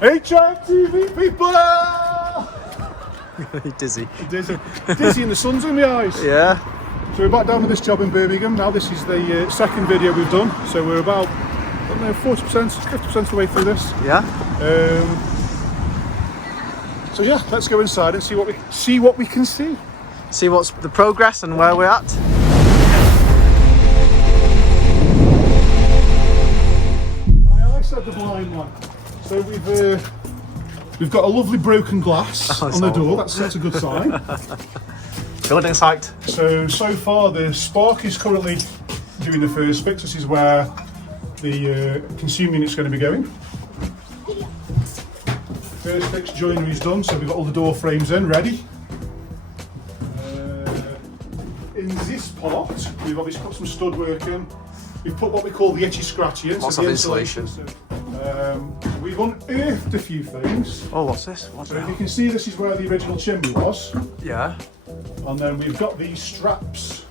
HMTV people! Dizzy. Dizzy and the sun's in my eyes. Yeah. So we're back down with this job in Birmingham. Now this is the second video we've done. So we're about, I don't know, 40%, 50% of the way through this. Yeah. So yeah, let's go inside and see what we can see. See what's the progress and where we're at. I said the blind man. So we've got a lovely broken glass on the door. That's a good sign. Building site. So far the spark is currently doing the first fix. This is where the consumer unit's going to be going. First fix joinery is done, so we've got all the door frames in, ready. In this part, we've obviously put some stud work in. We've put what we call the itchy scratchy in. Lots of insulation. We've unearthed a few things. Oh, what's this? So if you can see, this is where the original chimney was. Yeah. And then we've got these straps.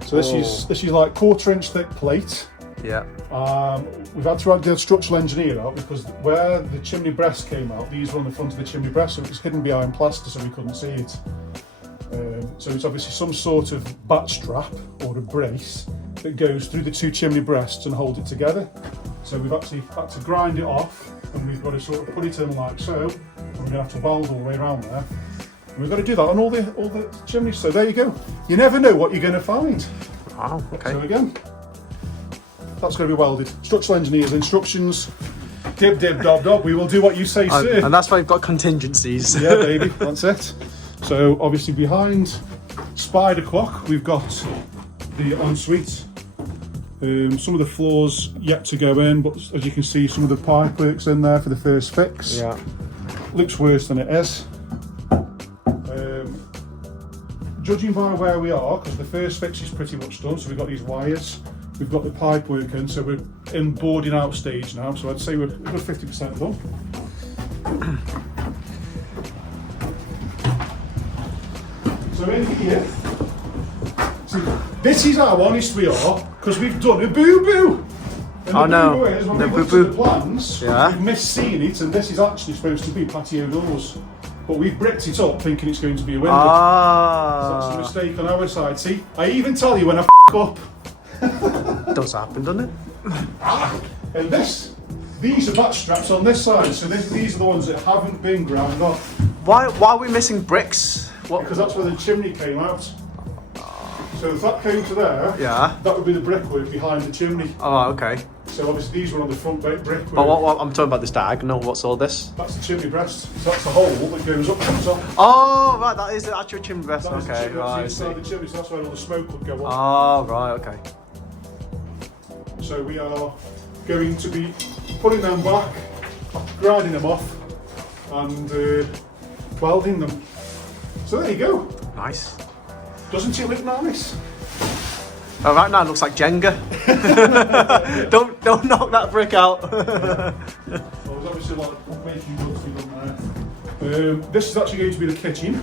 So this is like 1/4 inch thick plate. Yeah. We've had to have the structural engineer out because where the chimney breast came out, these were on the front of the chimney breast, so it was hidden behind plaster, so we couldn't see it. So it's obviously some sort of back strap or a brace that goes through the two chimney breasts and hold it together. So we've actually had to grind it off, and we've got to sort of put it in like so. And we're going to have to weld all the way around there. And we've got to do that on all the chimneys. So there you go. You never know what you're going to find. Wow. Okay. So again, that's going to be welded. Structural engineer's instructions. Dib, dib, dob, dob. We will do what you say, sir. And that's why we've got contingencies. Yeah, baby. That's it. So obviously behind Spider Clock, we've got the ensuite. Some of the floors yet to go in, but as you can see, some of the pipe work's in there for the first fix. Yeah. Looks worse than it is. Judging by where we are, because the first fix is pretty much done, so we've got these wires, we've got the pipe work in, so we're in boarding out stage now, so I'd say we're a good 50% done. So in here, see, this is how honest we are, because we've done a boo-boo. And the boo-boo is when we looked at the plans, we've missed seeing it, and this is actually supposed to be patio doors. But we've bricked it up thinking it's going to be a window. So that's a mistake on our side. See, I even tell you when I f up. Does happen, doesn't it? And these are back straps on this side, so these are the ones that haven't been ground off. Why are we missing bricks? What? Because that's where the chimney came out. So if that came to there, yeah, that would be the brickwork behind the chimney. Oh, okay. So obviously these were on the front brickwork. But what I'm talking about this diagonal. What's all this? That's the chimney breast. So that's the hole that goes up to the top. Oh, right. That is the actual chimney breast. That okay, right. Inside the chimney, so that's where all the smoke would go up. Oh, right. Okay. So we are going to be putting them back, grinding them off, and welding them. So there you go. Nice. Doesn't it look nice? Oh, right now it looks like Jenga. don't knock that brick out. Well, there's obviously a lot of making wood to be done there. This is actually going to be the kitchen.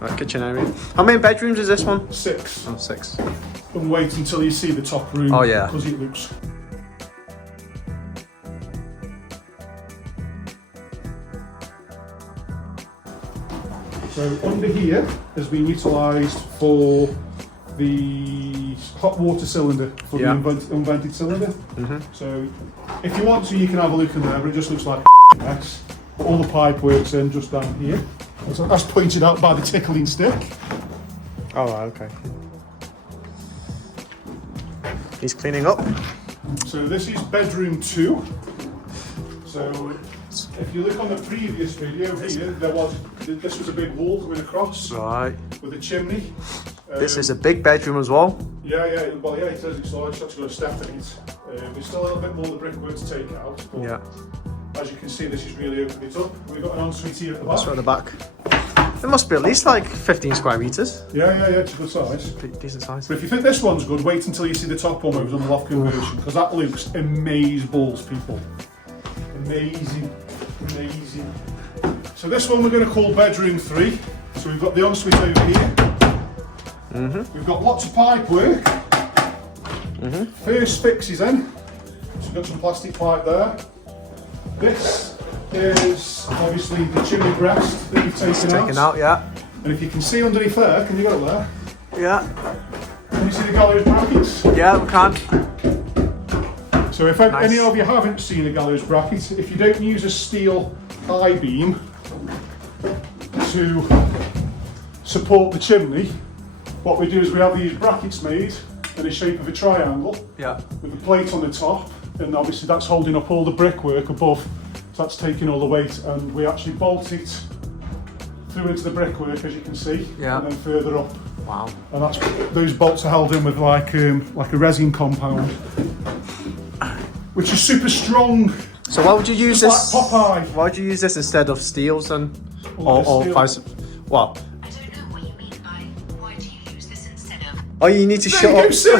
Right, kitchen area. How many bedrooms is this one? 6. Oh, 6. And wait until you see the top room. Oh yeah. Because it looks. So under here has been utilised for the hot water cylinder, for the unvented cylinder. So if you want to, you can have a look in there, but it just looks like a mess. All the pipe works in just down here. As pointed out by the tickling stick. Oh, right, okay. He's cleaning up. So this is bedroom 2. So if you look on the previous video here, this was a big wall going across. Right. With a chimney. This is a big bedroom as well. Yeah, well, yeah, it says it's large, it's actually got a step in it. There's still a little bit more of the brickwork to take out, but as you can see, this is really opened it up. We've got an ensuite here at the back. That's right at the back. It must be at least like 15 square metres. Yeah, it's a good size. Decent size. But if you think this one's good, wait until you see the top one where it was on the loft conversion, because that looks amazeballs, people. Amazing. So this one we're going to call bedroom 3. So we've got the ensuite over here. We've got lots of pipe work. First fix is in. So we've got some plastic pipe there. This is obviously the chimney breast that you've taken out. Yeah. And if you can see underneath there, can you go there? Yeah. Can you see the gallows brackets? Yeah, we can. So if any of you haven't seen a gallows bracket, if you don't use a steel high beam to support the chimney, what we do is we have these brackets made in the shape of a triangle, Yeah. with a plate on the top, and obviously that's holding up all the brickwork above, so that's taking all the weight, and we actually bolt it through into the brickwork, as you can see, Yeah. and then further up. Wow. And those bolts are held in with like a resin compound, which is super strong. So why would you use this? Like Popeye. Why would you use this instead of steels then? Well, Or steel. vice? What? I don't know what you mean by why do you use this instead of. Oh, you need to There shut you go, up. Siri.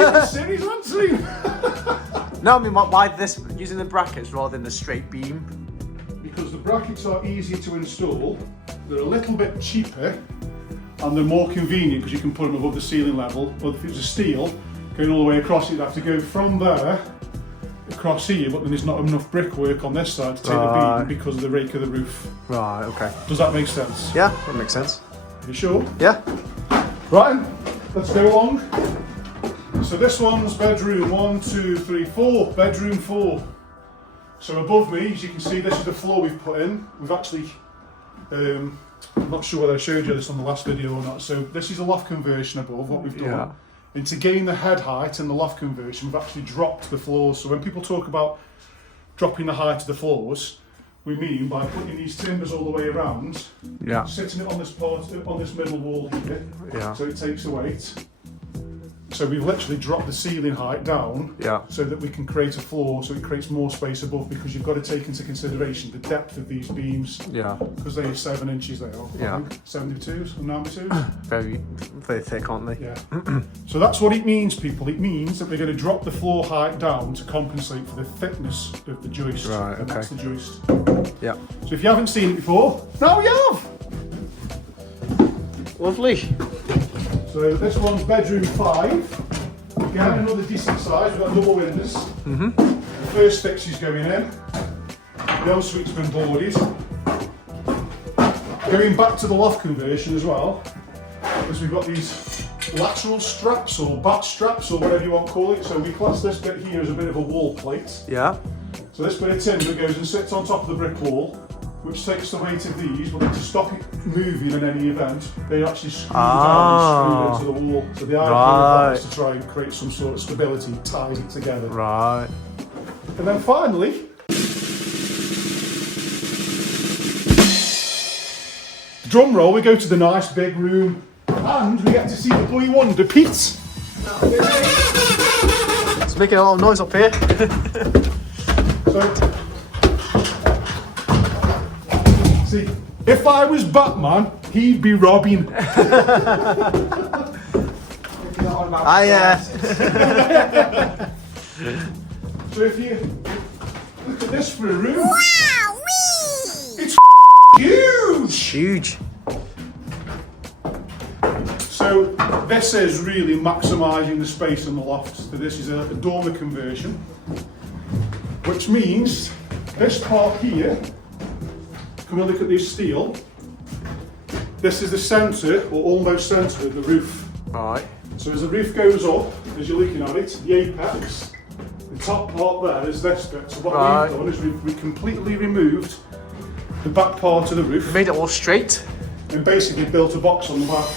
Even Siri's answering. No, I mean, why this using the brackets rather than the straight beam? Because the brackets are easier to install, they're a little bit cheaper, and they're more convenient because you can put them above the ceiling level. But if it was a steel, going all the way across, you'd have to go from there across here, but then there's not enough brickwork on this side to take the beam because of the rake of the roof. Right. Okay. Does that make sense? Yeah, that makes sense. You sure? Yeah. Right, then, let's go along. So this one's bedroom 1, 2, 3, 4. Bedroom 4. So above me, as you can see, this is the floor we've put in. We've actually, I'm not sure whether I showed you this on the last video or not. So this is a loft conversion above, what we've done. Yeah. And to gain the head height and the loft conversion, we've actually dropped the floors. So when people talk about dropping the height of the floors, we mean by putting these timbers all the way around, Yeah. sitting it on this part, on this middle wall here, Yeah. so it takes the weight. So we've literally dropped the ceiling height down, Yeah. so that we can create a floor, so it creates more space above, because you've got to take into consideration the depth of these beams, Yeah. because they are 7 inches there, Yeah. I think, 72s and 92s. Very thick, aren't they? Yeah. So that's what it means, people. It means that we're going to drop the floor height down to compensate for the thickness of the joist. Right, And that's okay. the joist. Yeah. So if you haven't seen it before, now you have! Lovely. So this one's bedroom 5. Again, another decent size. We've got double windows. The first fix is going in. The ensuite's been boarded. Going back to the loft conversion as well, because we've got these lateral straps or back straps or whatever you want to call it. So we class this bit here as a bit of a wall plate. Yeah. So this bit of timber goes and sits on top of the brick wall, which takes the weight of these, but then to stop it moving in any event, they actually screw down and screw into the wall. So the idea of that is to try and create some sort of stability, tie it together. Right. And then finally, drum roll, we go to the nice big room, and we get to see the boy wonder, Pete. It's making a lot of noise up here. So, see, if I was Batman, he'd be Robin. So if you look at this for a room, it's huge. Huge. So this is really maximising the space in the loft. So this is a dormer conversion, which means this part here, come and look at this steel, this is the centre, or almost centre of the roof. Right. So as the roof goes up, as you're looking at it, the apex, the top part there is this bit. So what we've done is we've completely removed the back part of the roof Made it all straight. and basically built a box on the back.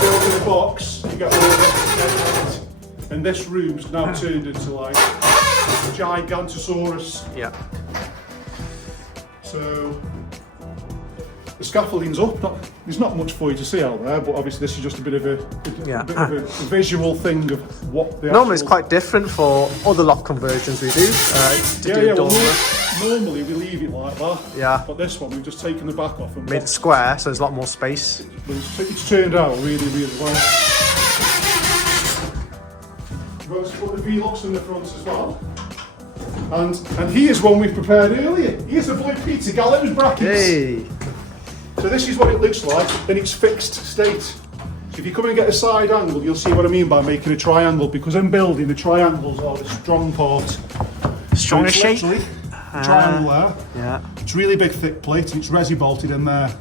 Building a box, you get all this, and this room's now turned into like a Gigantosaurus. Yeah. So the scaffolding's up. There's not much for you to see out there, but obviously this is just a bit of a visual thing of what the Normally it's quite different for other loft conversions we do. well, normally we leave it like that. Yeah. But this one we've just taken the back off and Made it square, so there's a lot more space. it's turned out really, really well. We've also put the V-locks in the front as well. And here's one we prepared earlier. Here's the boy Peter Gallows brackets. Hey. So this is what it looks like in its fixed state. So if you come and get a side angle, you'll see what I mean by making a triangle, because in building, the triangles are the strong part. Strong as It's shape. literally triangle there. Yeah. It's really big, thick plate, and it's resi bolted in there.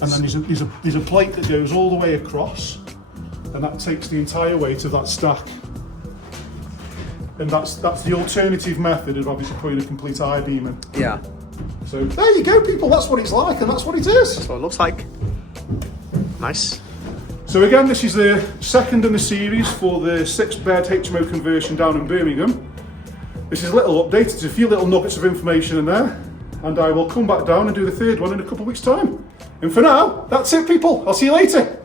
And then there's a plate that goes all the way across, and that takes the entire weight of that stack. And that's the alternative method of obviously putting a complete I-beam in. Yeah. So there you go, people. That's what it's like, and that's what it is. That's what it looks like. Nice. So again, this is the second in the series for the 6-bed HMO conversion down in Birmingham. This is a little update. There's a few little nuggets of information in there, and I will come back down and do the third one in a couple of weeks' time. And for now, that's it, people. I'll see you later.